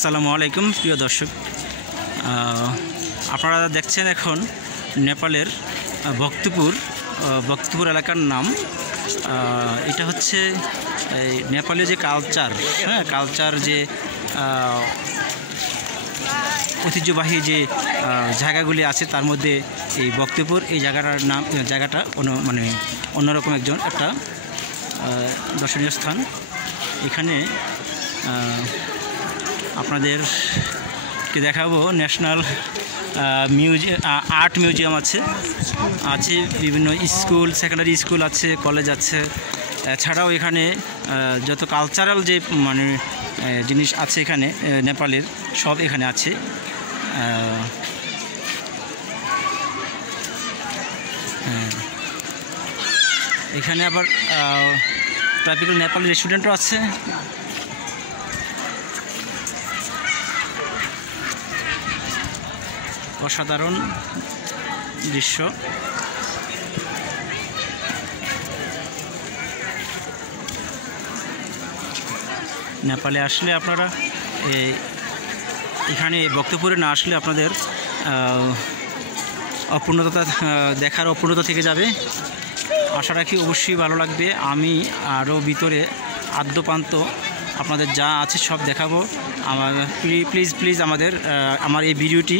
আসসালামু আলাইকুম প্রিয় দর্শক, আপনারা দেখছেন এখন নেপালের ভক্তপুর এলাকার নাম। এটা হচ্ছে নেপালের যে কালচার যে ঐতিহ্যবাহী যে জায়গাগুলি আছে তার মধ্যে এই ভক্তপুর এই জায়গাটা অন্যরকম একটা দর্শনীয় স্থান। এখানে আপনাদেরকে দেখাবো ন্যাশনাল আর্ট মিউজিয়াম আছে বিভিন্ন স্কুল, সেকেন্ডারি স্কুল আছে, কলেজ আছে। এছাড়াও এখানে যত কালচারাল যে জিনিস আছে এখানে নেপালের সব এখানে আছে। এখানে আবার ট্রাইপিক্যাল নেপালি রেস্টুরেন্টও আছে। অসাধারণ দৃশ্য। নেপালে আসলে আপনারা এখানে ভক্তপুরে না আসলে আপনাদের দেখার অপূর্ণতা থেকে যাবে। আশা রাখি অবশ্যই ভালো লাগবে। আমি আরও ভিতরে আদ্যপান্ত আপনাদের যা আছে সব দেখাবো। প্লিজ আমার এই ভিডিওটি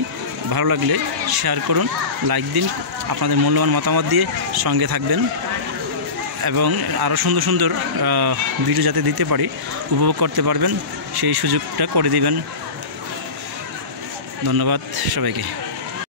ভালো লাগলে শেয়ার করুন, লাইক দিন, আপনাদের মূল্যবান মতামত দিয়ে সঙ্গে থাকবেন এবং আরও সুন্দর ভিডিও যাতে দিতে পারি, উপভোগ করতে পারবেন সেই সুযোগটা করে দিবেন। ধন্যবাদ সবাইকে।